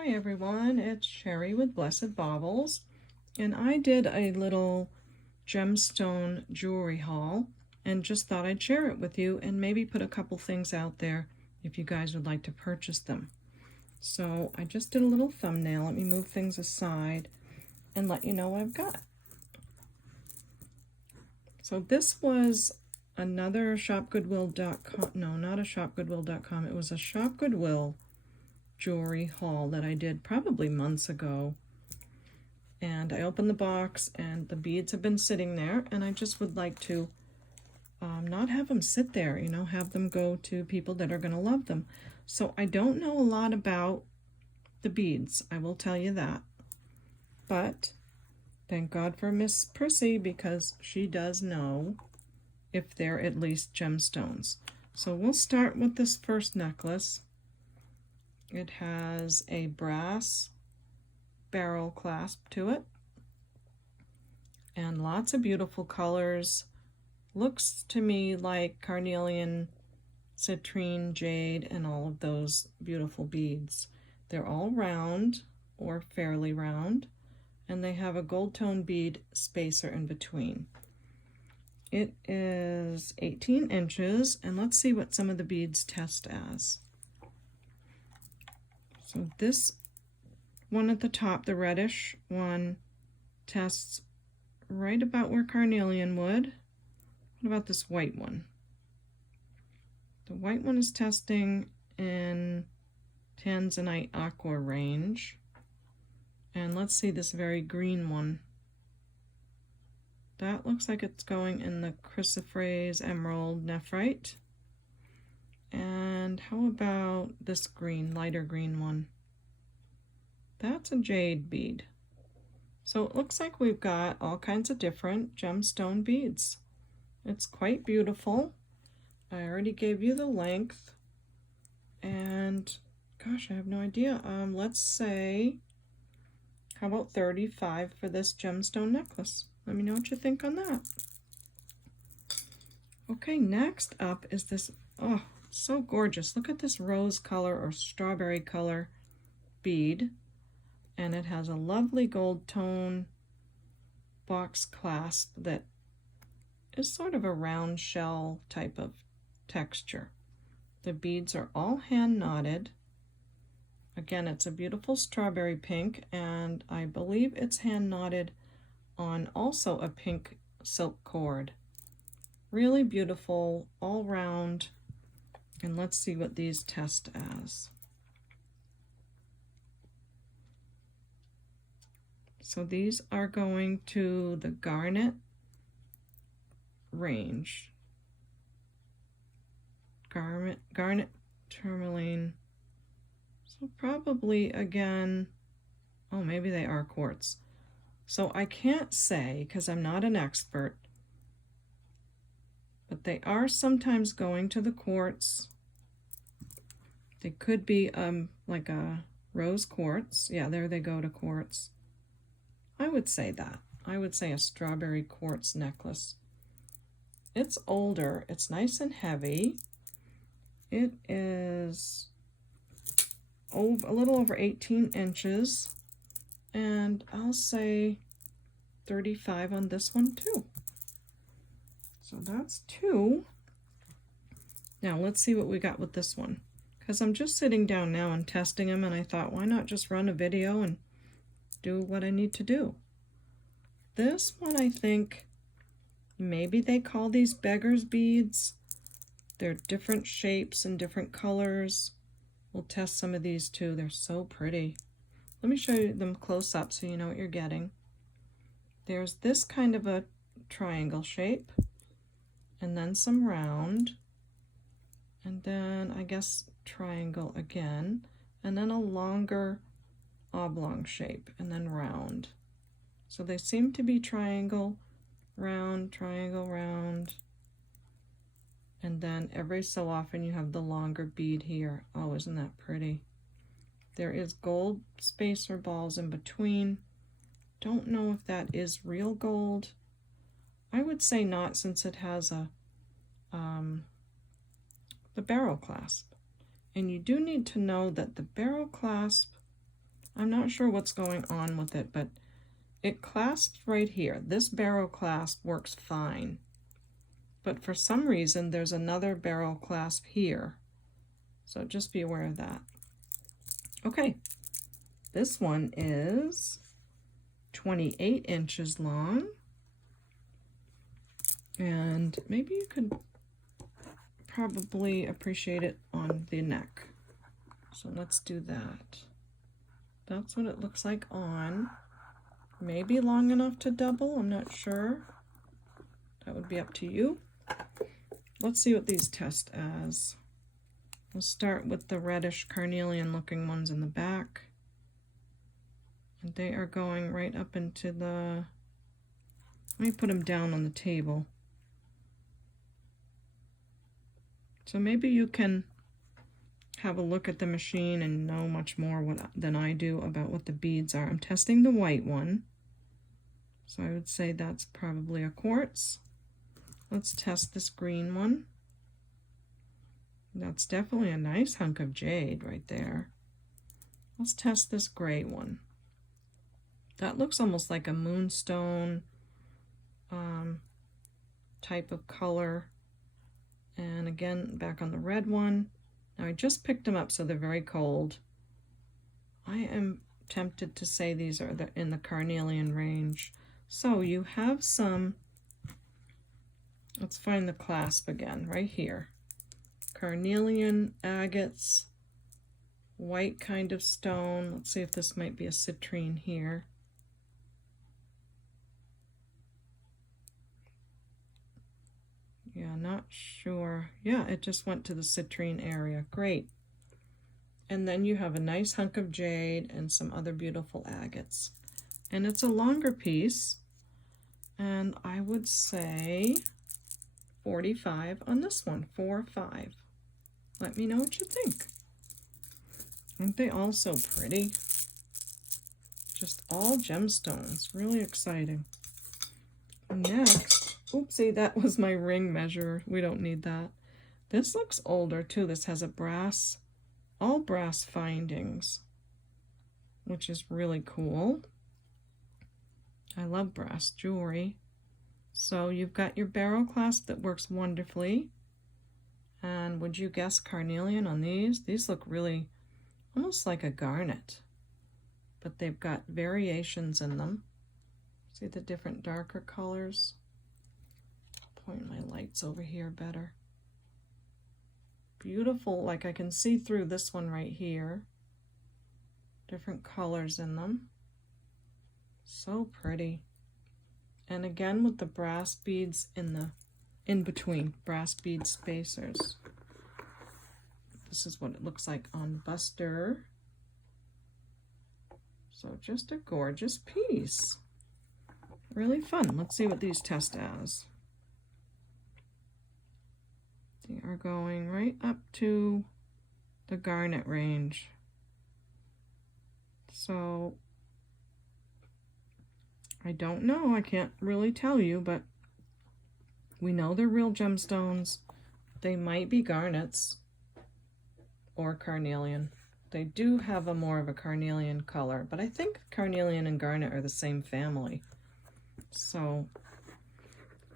Hi everyone, it's Sherry with Blessed Baubles, and I did a little gemstone jewelry haul and just thought I'd share it with you and maybe put a couple things out there if you guys would like to purchase them. So I just did a little thumbnail. Let me move things aside and let you know what I've got. So this was another ShopGoodWill.com, no, not a ShopGoodWill.com, it was a ShopGoodWill jewelry haul that I did probably months ago. And I opened the box and the beads have been sitting there, and I just would like to not have them sit there, you know, have them go to people that are going to love them. So I don't know a lot about the beads, I will tell you that. But thank God for Miss Prissy, because she does know if they're at least gemstones. So we'll start with this first necklace. It has a brass barrel clasp to it and lots of beautiful colors. Looks to me like carnelian, citrine, jade, and all of those beautiful beads. They're all round or fairly round, and they have a gold tone bead spacer in between. It is 18 inches, and let's see what some of the beads test as. So this one at the top, the reddish one, tests right about where carnelian would. What about this white one? The white one is testing in tanzanite aqua range. And let's see this very green one. That looks like it's going in the chrysoprase emerald nephrite. And how about this green, lighter green one? That's a jade bead. So it looks like we've got all kinds of different gemstone beads. It's quite beautiful. I already gave you the length. And gosh, I have no idea. Let's say, how about 35 for this gemstone necklace? Let me know what you think on that. Okay, next up is this, oh, so gorgeous. Look at this rose color or strawberry color bead. And it has a lovely gold tone box clasp that is sort of a round shell type of texture. The beads are all hand knotted. Again, it's a beautiful strawberry pink, and I believe it's hand knotted on also a pink silk cord. Really beautiful, all round. And let's see what these test as. So these are going to the garnet range. Garnet tourmaline. So probably again, oh, maybe they are quartz. So I can't say because I'm not an expert, but they are sometimes going to the quartz. They could be like a rose quartz. Yeah, there they go to quartz. I would say that. I would say a strawberry quartz necklace. It's older. It's nice and heavy. It is a little over 18 inches. And I'll say 35 on this one too. So that's two. Now let's see what we got with this one. Because I'm just sitting down now and testing them, and I thought, why not just run a video and do what I need to do. This one, I think maybe they call these Beggar's beads. They're different shapes and different colors. We'll test some of these too. They're so pretty. Let me show you them close up so you know what you're getting. There's this kind of a triangle shape, and then some round, and then I guess triangle again, and then a longer oblong shape, and then round. So they seem to be triangle, round, triangle, round, and then every so often you have the longer bead here. Oh, isn't that pretty? There is gold spacer balls in between. Don't know if that is real gold. I would say not, since it has a the barrel clasp. And you do need to know that the barrel clasp I'm not sure what's going on with it, but it clasps right here. This barrel clasp works fine. But for some reason, there's another barrel clasp here. So just be aware of that. Okay, this one is 28 inches long. And maybe you could probably appreciate it on the neck. So let's do that. That's what it looks like on. Maybe long enough to double, I'm not sure. That would be up to you. Let's see what these test as. We'll start with the reddish carnelian looking ones in the back. And they are going right up into the, let me put them down on the table. So maybe you can have a look at the machine and know much more than I do about what the beads are. I'm testing the white one. So I would say that's probably a quartz. Let's test this green one. That's definitely a nice hunk of jade right there. Let's test this gray one. That looks almost like a moonstone type of color. And again, back on the red one. Now I just picked them up, so they're very cold. I am tempted to say these are in the carnelian range. So you have some, let's find the clasp again, right here. Carnelian, agates, white kind of stone. Let's see if this might be a citrine here. Yeah, not sure. Yeah, it just went to the citrine area. Great. And then you have a nice hunk of jade and some other beautiful agates. And it's a longer piece. And I would say 45 on this one, 4 or 5. Let me know what you think. Aren't they all so pretty? Just all gemstones, really exciting. Next, oopsie, that was my ring measure. We don't need that. This looks older too. This has a brass, all brass findings, which is really cool. I love brass jewelry. So you've got your barrel clasp that works wonderfully. And would you guess carnelian on these? These look really almost like a garnet, but they've got variations in them. See the different darker colors? I'll point my lights over here better. Beautiful, like I can see through this one right here. Different colors in them. So pretty. And again with the brass beads in between, brass bead spacers. This is what it looks like on Buster. So just a gorgeous piece. Really fun. Let's see what these test as. They are going right up to the garnet range. So I don't know, I can't really tell you, but we know they're real gemstones. They might be garnets or carnelian. They do have a more of a carnelian color, but I think carnelian and garnet are the same family. So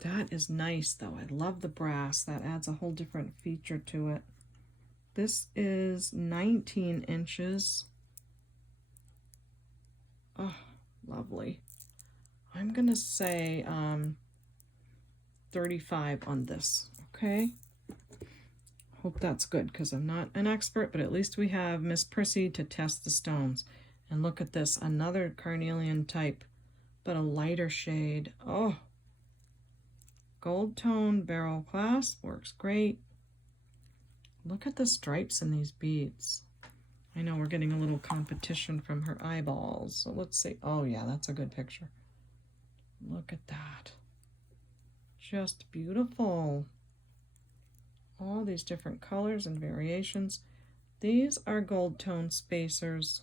that is nice though. I love the brass. That adds a whole different feature to it. This is 19 inches. Oh, lovely. I'm gonna say 35 on this, okay? Hope that's good because I'm not an expert, but at least we have Miss Prissy to test the stones. And look at this, another carnelian type, but a lighter shade. Oh, gold tone barrel clasp works great. Look at the stripes in these beads. I know we're getting a little competition from her eyeballs. So let's see. Oh yeah, that's a good picture. Look at that. Just beautiful. All these different colors and variations. These are gold tone spacers.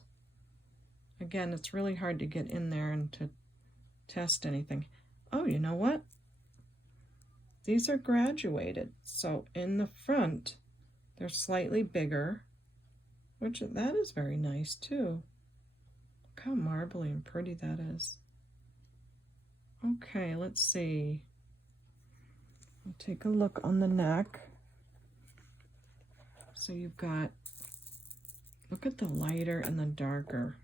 Again, it's really hard to get in there and to test anything. Oh, you know what? These are graduated. So in the front, they're slightly bigger, which that is very nice too. Look how marbly and pretty that is. Okay, let's see. I'll take a look on the neck. So you've got, look at the lighter and the darker.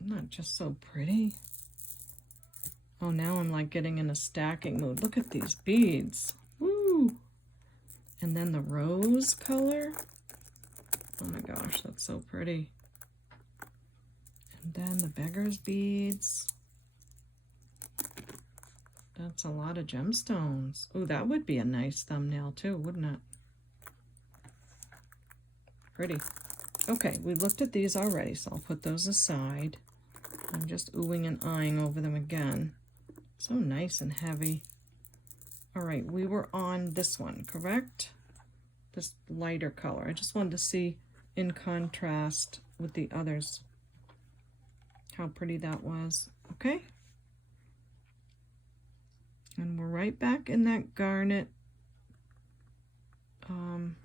Isn't that just so pretty? Oh, now I'm like getting in a stacking mood. Look at these beads. Woo! And then the rose color. Oh my gosh, that's so pretty. And then the Beggar's beads. That's a lot of gemstones. Oh, that would be a nice thumbnail too, wouldn't it? Pretty. Okay, we looked at these already, so I'll put those aside. I'm just oohing and eyeing over them again. So nice and heavy. All right, we were on this one, correct? This lighter color. I just wanted to see in contrast with the others how pretty that was. Okay. And we're right back in that garnet. What am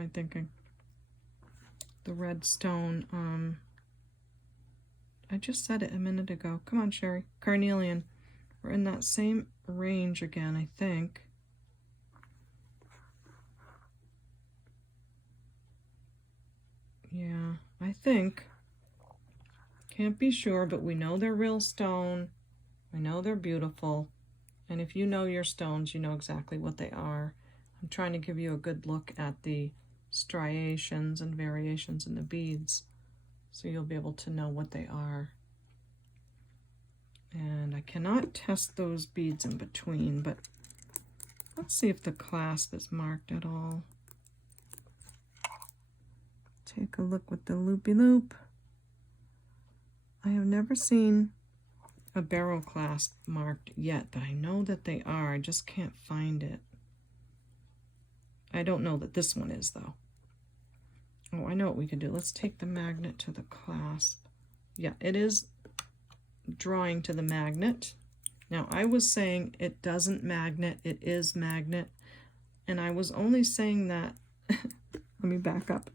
I thinking? The red stone. I just said it a minute ago. Come on, Sherry. Carnelian. We're in that same range again, I think. Yeah, I think. Can't be sure, but we know they're real stone. We know they're beautiful. And if you know your stones, you know exactly what they are. I'm trying to give you a good look at the striations and variations in the beads, so you'll be able to know what they are. And I cannot test those beads in between, but let's see if the clasp is marked at all. Take a look with the loopy-loop. I have never seen a barrel clasp marked yet, but I know that they are. I just can't find it. I don't know that this one is, though. Oh, I know what we can do. Let's take the magnet to the clasp. Yeah, it is drawing to the magnet. Now, I was saying it doesn't magnet, it is magnet. And I was only saying that, let me back up.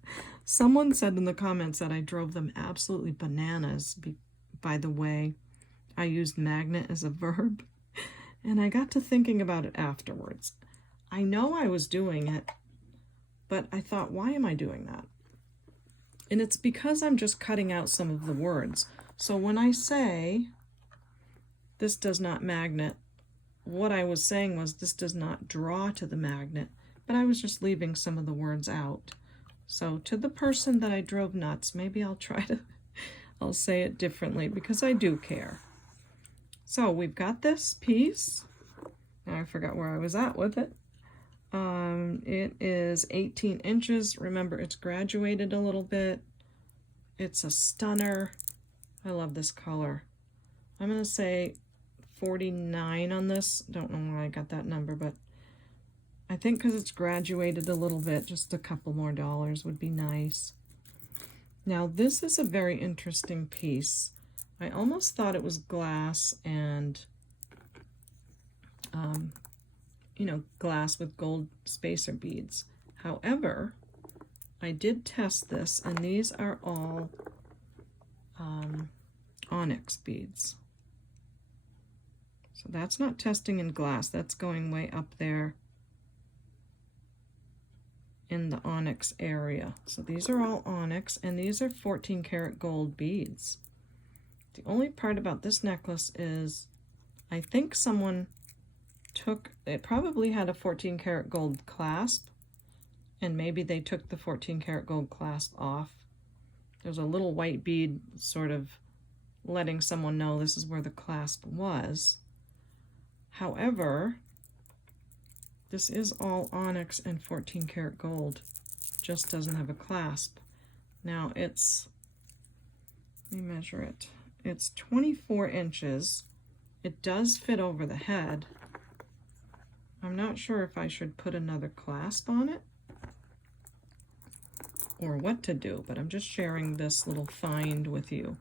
Someone said in the comments that I drove them absolutely bananas. By the way, I used magnet as a verb. And I got to thinking about it afterwards. I know I was doing it, but I thought, why am I doing that? And it's because I'm just cutting out some of the words. So when I say this does not magnet, what I was saying was this does not draw to the magnet, but I was just leaving some of the words out. So to the person that I drove nuts, maybe I'll say it differently because I do care. So we've got this piece. Now I forgot where I was at with it. It is 18 inches. Remember, it's graduated a little bit. It's a stunner. I love this color. I'm going to say 49 on this. Don't know why I got that number, but I think because it's graduated a little bit, just a couple more dollars would be nice. Now, this is a very interesting piece. I almost thought it was glass and, you know, glass with gold spacer beads. However, I did test this, and these are all onyx beads. So that's not testing in glass. That's going way up there in the onyx area. So these are all onyx, and these are 14 karat gold beads. The only part about this necklace is I think someone took, it probably had a 14 karat gold clasp, and maybe they took the 14 karat gold clasp off. There's a little white bead sort of letting someone know this is where the clasp was. However, this is all onyx and 14 karat gold, just doesn't have a clasp. Now it's, let me measure it. It's 24 inches. It does fit over the head. I'm not sure if I should put another clasp on it or what to do, but I'm just sharing this little find with you,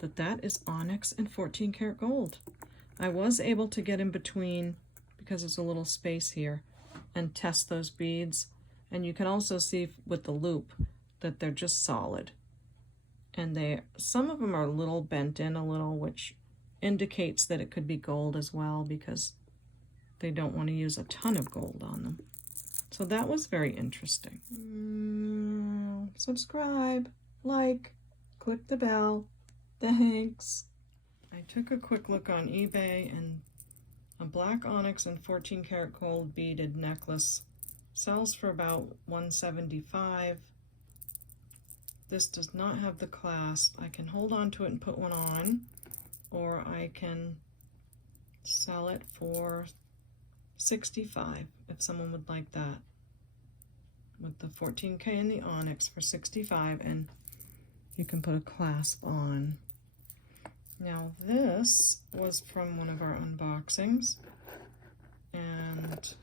that is onyx and 14 karat gold. I was able to get in between, because there's a little space here, and test those beads. And you can also see with the loop that they're just solid. And some of them are a little bent in a little, which indicates that it could be gold as well, because they don't want to use a ton of gold on them. So that was very interesting. Subscribe, like, click the bell. Thanks. I took a quick look on eBay, and a black onyx and 14 karat gold beaded necklace sells for about $175. This does not have the clasp. I can hold on to it and put one on, or I can sell it for $65 if someone would like that. With the 14K and the onyx for $65, and you can put a clasp on. Now this was from one of our unboxings, and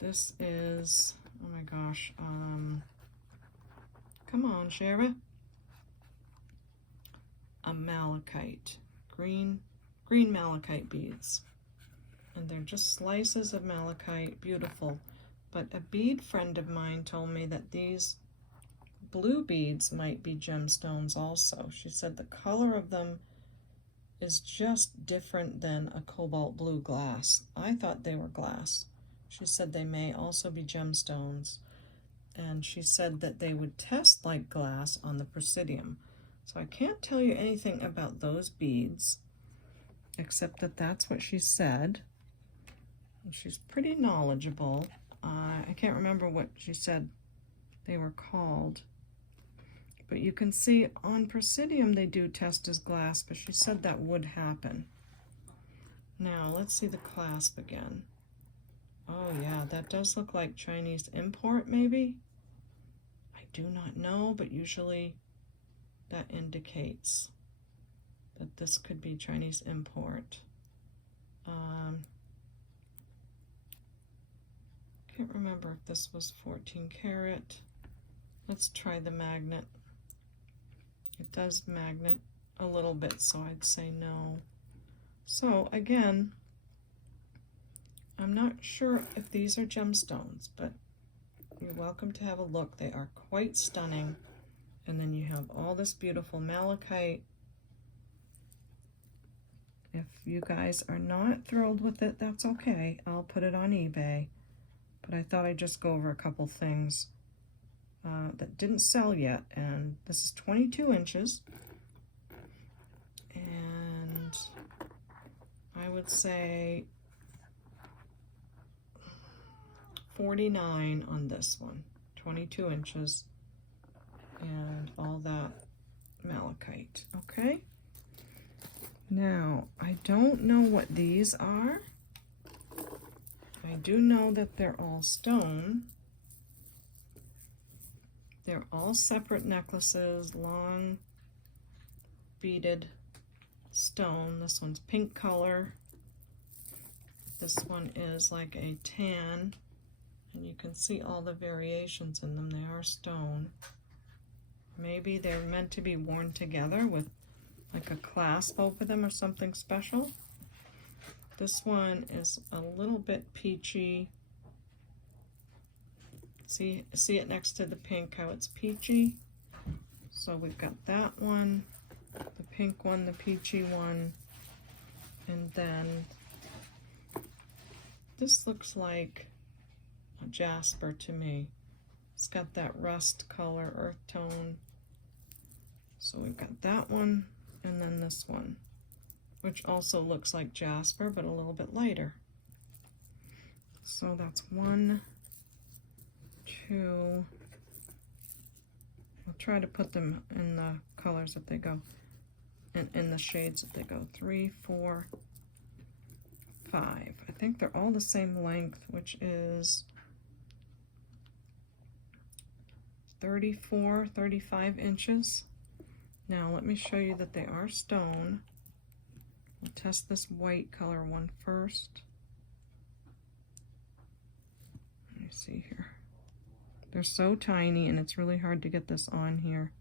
this is, oh my gosh, come on, Shara. A malachite, green malachite beads. And they're just slices of malachite, beautiful. But a bead friend of mine told me that these blue beads might be gemstones also. She said the color of them is just different than a cobalt blue glass. I thought they were glass. She said they may also be gemstones. And she said that they would test like glass on the Presidium. So I can't tell you anything about those beads, except that that's what she said. And she's pretty knowledgeable. I can't remember what she said they were called. But you can see on Presidium they do test as glass, but she said that would happen. Now let's see the clasp again. Oh yeah, that does look like Chinese import maybe? I do not know, but usually that indicates that this could be Chinese import. Can't remember if this was 14 karat. Let's try the magnet. It does magnet a little bit, so I'd say no. So again, I'm not sure if these are gemstones, but you're welcome to have a look. They are quite stunning. And then you have all this beautiful malachite. If you guys are not thrilled with it, that's okay. I'll put it on eBay. But I thought I'd just go over a couple things that didn't sell yet. And this is 22 inches. And I would say 49 on this one. 22 inches. And all that malachite. Okay? Now, I don't know what these are. I do know that they're all stone. They're all separate necklaces, long beaded stone. This one's pink color. This one is like a tan, and you can see all the variations in them. They are stone. Maybe they're meant to be worn together with like a clasp over them or something special. This one is a little bit peachy. See it next to the pink, how it's peachy. So we've got that one, the pink one, the peachy one, and then this looks like a Jasper to me. It's got that rust color, earth tone. So we've got that one, and then this one, which also looks like Jasper, but a little bit lighter. So that's 1, 2. I'll try to put them in the colors that they go, and in the shades that they go. 3, 4, 5. I think they're all the same length, which is 34, 35 inches. Now let me show you that they are stone. We'll test this white color one first. Let me see here. They're so tiny and it's really hard to get this on here.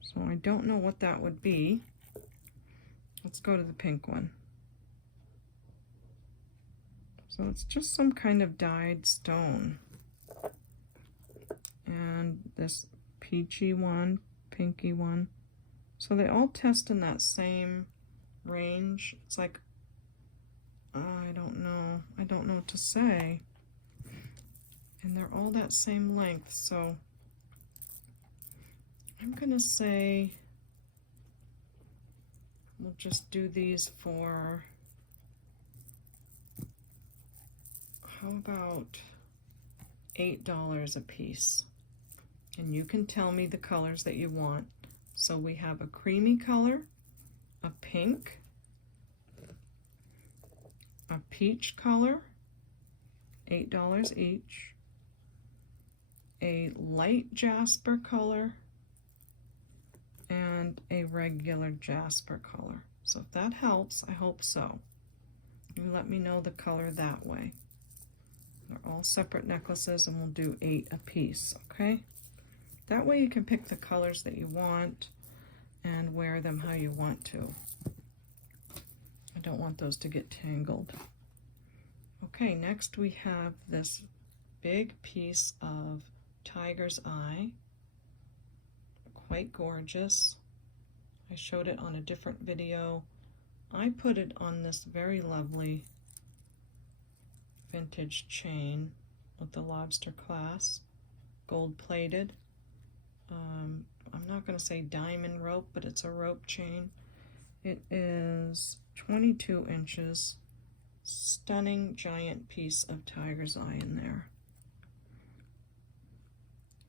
So I don't know what that would be. Let's go to the pink one. So it's just some kind of dyed stone. And this peachy one, pinky one. So they all test in that same range. It's like, I don't know what to say. And they're all that same length, so I'm gonna say we'll just do these for, how about $8 a piece? And you can tell me the colors that you want. So we have a creamy color, a pink, a peach color, $8 each, a light jasper color, and a regular jasper color. So if that helps, I hope so. You let me know the color that way. They're all separate necklaces and we'll do 8 a piece, okay? That way you can pick the colors that you want and wear them how you want to. I don't want those to get tangled. Okay, next we have this big piece of tiger's eye. Quite gorgeous. I showed it on a different video. I put it on this very lovely vintage chain with the lobster clasp, gold plated. I'm not going to say diamond rope, but it's a rope chain. It is 22 inches. Stunning giant piece of tiger's eye in there.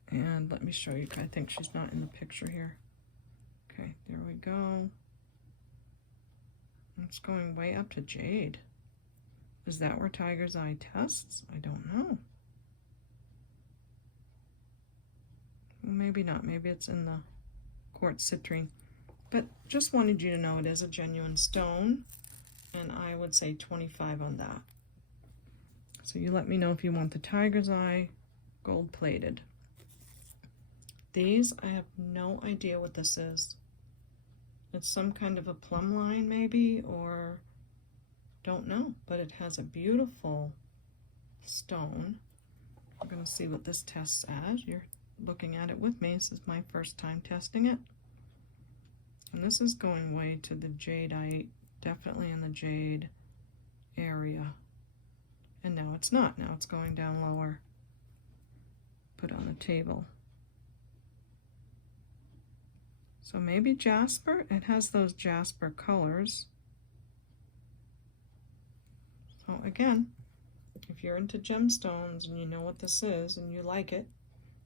And let me show you. I think she's not in the picture here. Okay, there we go. It's going way up to Jade. Is that where tiger's eye tests? I don't know. Well, maybe not. Maybe it's in the quartz citrine. But just wanted you to know it is a genuine stone. And I would say 25 on that. So you let me know if you want the tiger's eye gold plated. These, I have no idea what this is. It's some kind of a plumb line maybe, or don't know, but it has a beautiful stone. I'm going to see what this tests as. You're looking at it with me. This is my first time testing it. And this is going way to the jadeite, definitely in the jade area. And now it's not. Now it's going down lower. Put on the table. So maybe jasper. It has those jasper colors. So again, if you're into gemstones and you know what this is and you like it,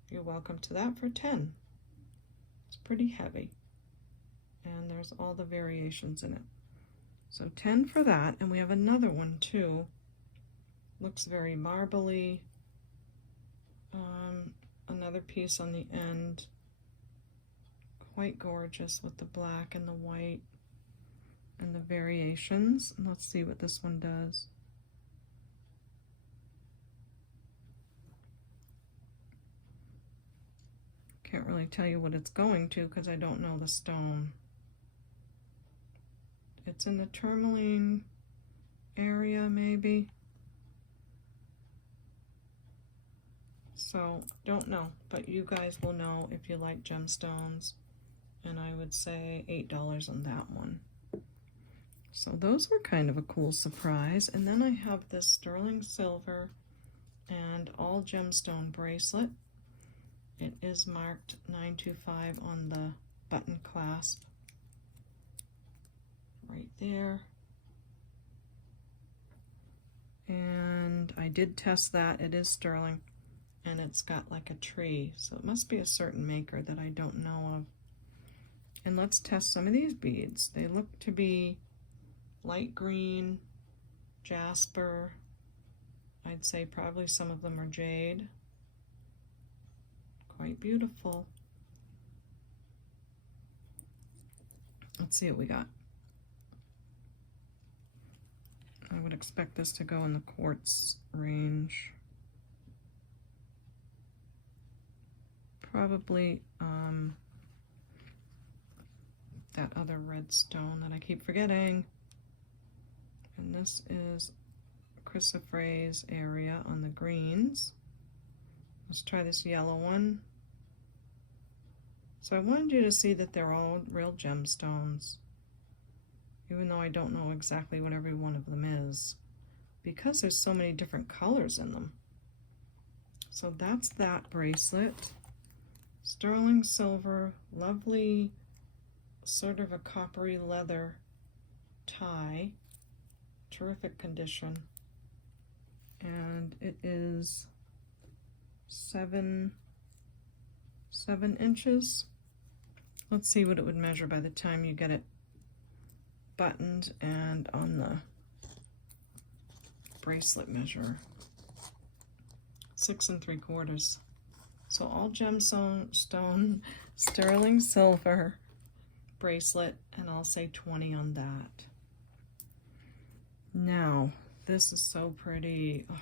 you're welcome to that for 10. It's pretty heavy. And there's all the variations in it. So 10 for that. And we have another one too. Looks very marbly. Another piece on the end. Quite gorgeous with the black and the white and the variations. And let's see what this one does. Can't really tell you what it's going to because I don't know the stone. It's in the tourmaline area maybe. So don't know, but you guys will know if you like gemstones. And I would say $8 on that one. So those were kind of a cool surprise. And then I have this sterling silver and all gemstone bracelet. It is marked 925 on the button clasp. Right there. And I did test that. It is sterling. And it's got like a tree. So it must be a certain maker that I don't know of. And let's test some of these beads. They look to be light green, jasper. I'd say probably some of them are jade. Quite beautiful. Let's see what we got. I would expect this to go in the quartz range. Probably that other red stone that I keep forgetting. And this is chrysoprase area on the greens. Let's try this yellow one. So I wanted you to see that they're all real gemstones, even though I don't know exactly what every one of them is, because there's so many different colors in them. So that's that bracelet. Sterling silver, lovely, sort of a coppery leather tie, terrific condition, and it is 7 inches. Let's see what it would measure by the time you get it buttoned and on the bracelet measure. 6 3/4. So all gemstone sterling silver bracelet, and I'll say 20 on that. Now, this is so pretty. Oh,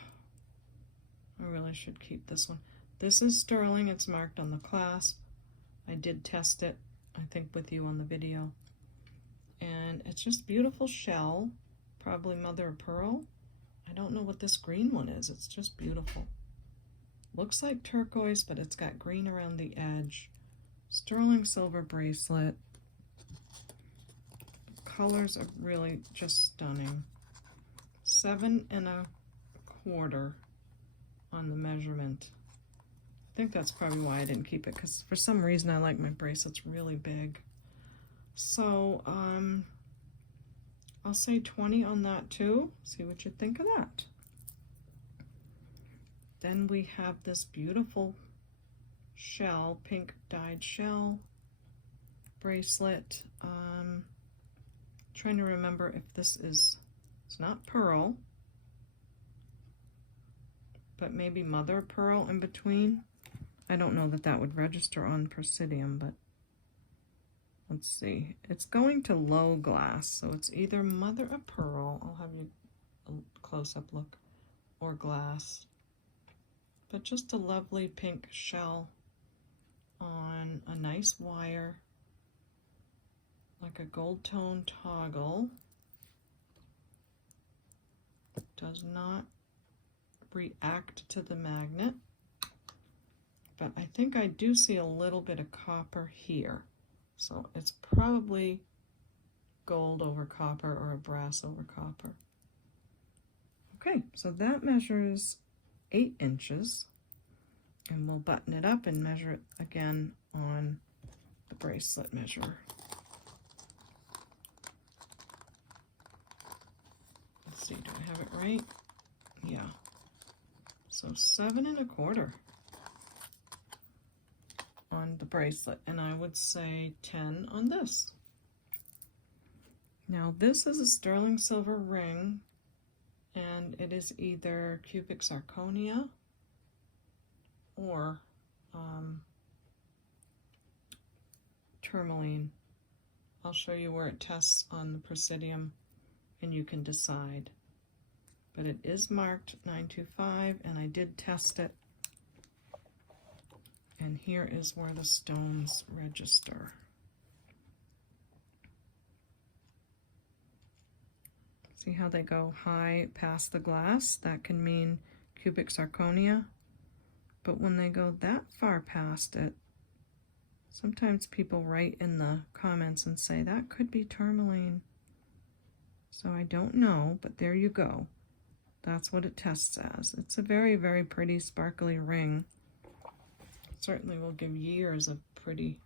I really should keep this one. This is sterling. It's marked on the clasp. I did test it, I think, with you on the video. And it's just beautiful shell, probably mother of pearl. I don't know what this green one is. It's just beautiful. Looks like turquoise, but it's got green around the edge. Sterling silver bracelet. The colors are really just stunning. 7 1/4 on the measurement. I think that's probably why I didn't keep it, because for some reason I like my bracelets really big. So I'll say 20 on that too. See what you think of that. Then we have this beautiful shell, pink dyed shell bracelet. Trying to remember if this is, it's not pearl, but maybe mother of pearl in between. I don't know that that would register on Presidium, but let's see. It's going to low glass, so it's either mother of pearl, I'll have you a close-up look, or glass. But just a lovely pink shell on a nice wire, like a gold tone toggle. Does not react to the magnet, but I think I do see a little bit of copper here. So it's probably gold over copper or a brass over copper. Okay, so that measures 8 inches, and we'll button it up and measure it again on the bracelet measure. Let's see, do I have it right? Yeah. So 7 1/4 on the bracelet, and I would say 10 on this. Now this is a sterling silver ring, and it is either cubic zirconia or tourmaline. I'll show you where it tests on the Presidium, and you can decide. But it is marked 925, and I did test it. And here is where the stones register. See how they go high past the glass? That can mean cubic zirconia. But when they go that far past it, sometimes people write in the comments and say that could be tourmaline. So I don't know, but there you go. That's what it tests as. It's a very, very pretty sparkly ring. Certainly will give years of pretty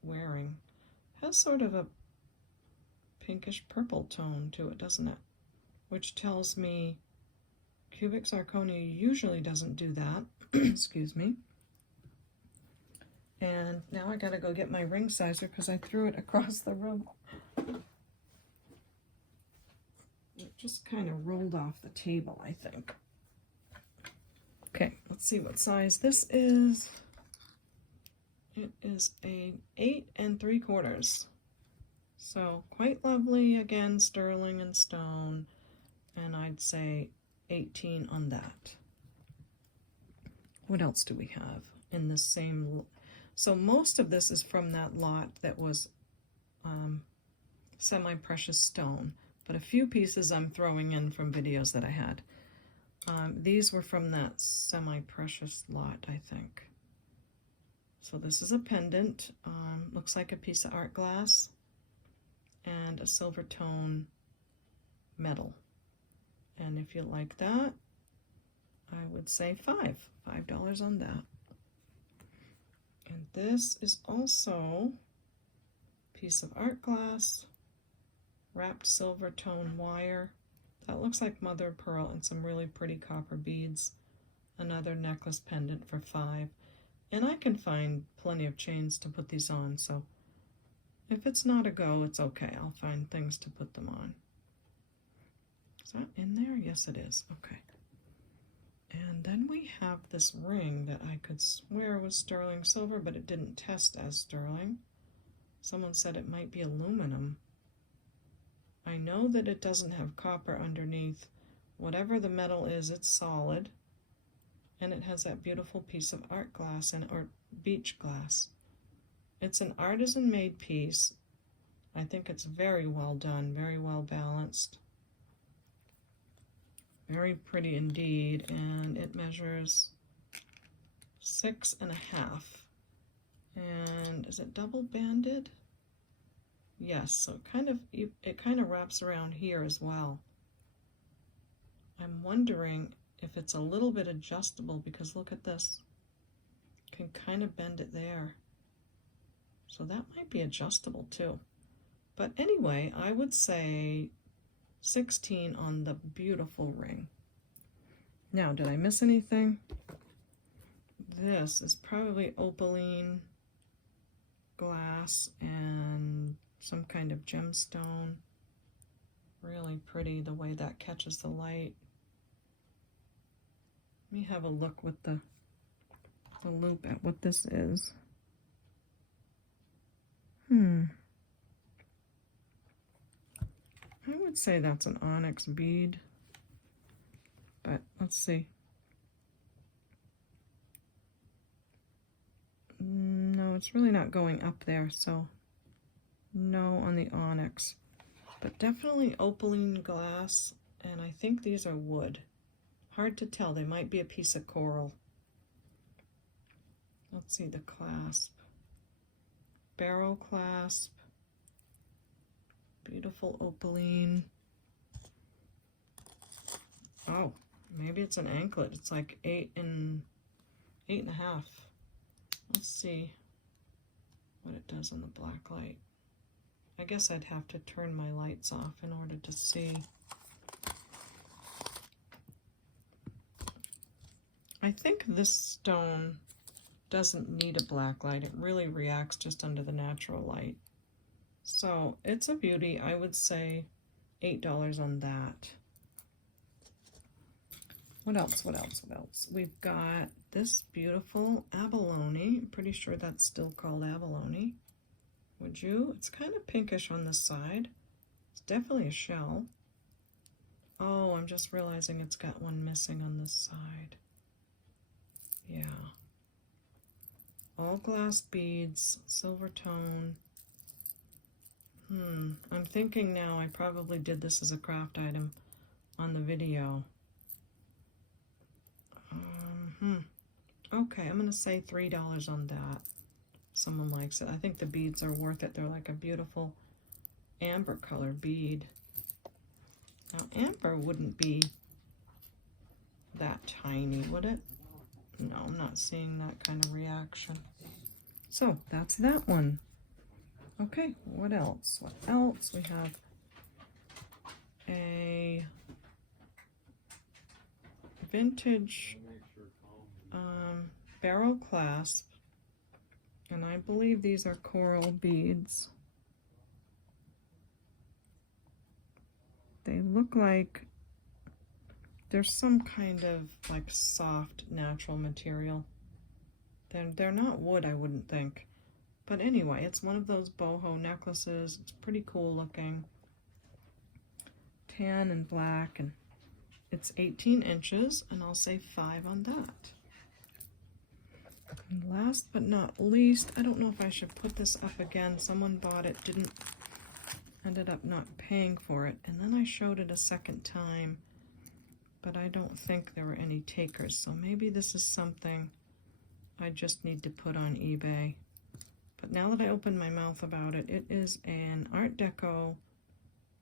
wearing. Has sort of a pinkish purple tone to it, doesn't it? Which tells me cubic zirconia usually doesn't do that. Excuse me. And now I gotta go get my ring sizer because I threw it across the room. It just kind of rolled off the table, I think. Okay, let's see what size this is. It is a 8 3/4. So quite lovely, again, sterling and stone, and I'd say 18 on that. What else do we have in the same? So most of this is from that lot that was semi-precious stone. but a few pieces I'm throwing in from videos that I had. These were from that semi-precious lot, I think. So this is a pendant, looks like a piece of art glass, and a silver tone metal. And if you like that, I would say $5 on that. And this is also a piece of art glass, wrapped silver tone wire. That looks like mother of pearl and some really pretty copper beads. Another necklace pendant for $5. And I can find plenty of chains to put these on, so if it's not a go, it's okay. I'll find things to put them on. Is that in there? Yes, it is. Okay. And then we have this ring that I could swear was sterling silver, but it didn't test as sterling. Someone said it might be aluminum. I know that it doesn't have copper underneath. Whatever the metal is, it's solid. And it has that beautiful piece of art glass or beach glass. It's an artisan made piece. I think it's very well done, very well balanced. Very pretty indeed, and it measures 6.5. And is it double banded? Yes, so it kind of wraps around here as well. I'm wondering if it's a little bit adjustable, because look at this. Can kind of bend it there. So that might be adjustable too. But anyway, I would say 16 on the beautiful ring. Now, did I miss anything? This is probably opaline glass and some kind of gemstone. Really pretty the way that catches the light. Let me have a look with the loop at what this is. I would say that's an onyx bead, but let's see. No, it's really not going up there, so no on the onyx, but definitely opaline glass, and I think these are wood. Hard to tell, they might be a piece of coral. Let's see the clasp. Barrel clasp. Beautiful opaline. Oh, maybe it's an anklet. It's like 8.5. Let's see what it does in the black light. I guess I'd have to turn my lights off in order to see. I think this stone doesn't need a black light. It really reacts just under the natural light. So it's a beauty. I would say $8 on that. What else? We've got this beautiful abalone. I'm pretty sure that's still called abalone. Would you? It's kind of pinkish on the side. It's definitely a shell. Oh, I'm just realizing it's got one missing on this side. Yeah. All glass beads, silver tone. I'm thinking now I probably did this as a craft item on the video. Okay, I'm going to say $3 on that. Someone likes it. I think the beads are worth it. They're like a beautiful amber color bead. Now, amber wouldn't be that tiny, would it? No, I'm not seeing that kind of reaction. So, that's that one. Okay, what else? We have a vintage barrel clasp, and I believe these are coral beads. They look like there's some kind of like soft natural material. They're not wood, I wouldn't think. But anyway, it's one of those boho necklaces. It's pretty cool looking. Tan and black, and it's 18 inches, and I'll say $5 on that. And last but not least, I don't know if I should put this up again. Someone bought it, didn't ended up not paying for it, and then I showed it a second time, but I don't think there were any takers, so maybe this is something I just need to put on eBay. But now that I opened my mouth about it, it is an Art Deco,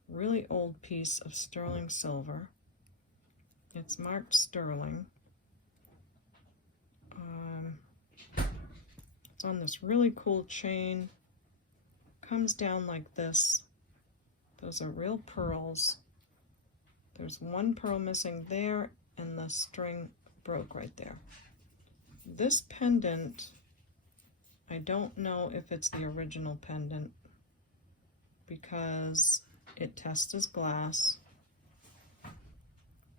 really old piece of sterling silver. It's marked sterling. It's on this really cool chain. Comes down like this. Those are real pearls. There's one pearl missing there, and the string broke right there. This pendant, I don't know if it's the original pendant because it tests as glass,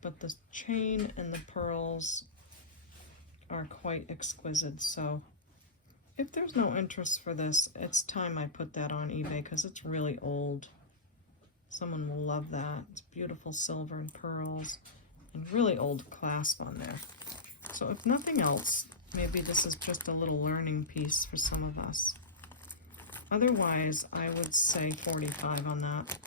but the chain and the pearls are quite exquisite. So if there's no interest for this, it's time I put that on eBay because it's really old. Someone will love that. It's beautiful silver and pearls and really old clasp on there. So if nothing else, maybe this is just a little learning piece for some of us. Otherwise, I would say 45 on that.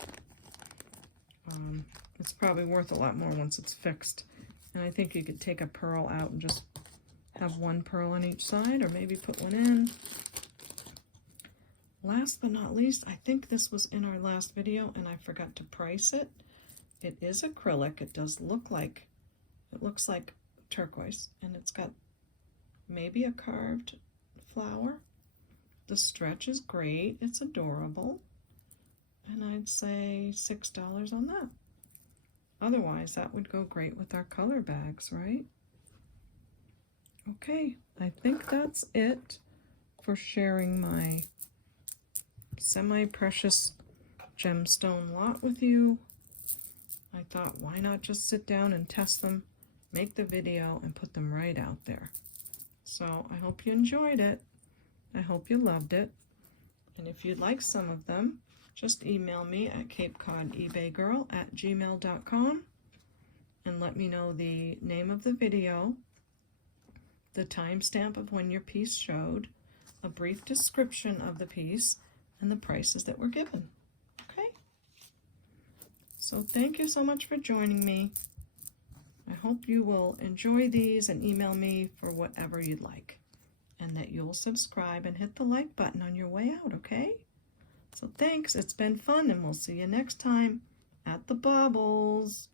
It's probably worth a lot more once it's fixed. And I think you could take a pearl out and just have one pearl on each side, or maybe put one in. Last but not least, I think this was in our last video and I forgot to price it. It is acrylic. It does look like, it looks like turquoise, and it's got maybe a carved flower. The stretch is great. It's adorable. And I'd say $6 on that. Otherwise, that would go great with our color bags, right? Okay, I think that's it for sharing my semi-precious gemstone lot with you. I thought, why not just sit down and test them, make the video, and put them right out there. So I hope you enjoyed it. I hope you loved it. And if you'd like some of them, just email me at CapeCodEbayGirl@gmail.com and let me know the name of the video, the timestamp of when your piece showed, a brief description of the piece, and the prices that were given. Okay? So thank you so much for joining me. I hope you will enjoy these and email me for whatever you'd like, and that you'll subscribe and hit the like button on your way out, okay? So thanks, it's been fun, and we'll see you next time at the Baubles.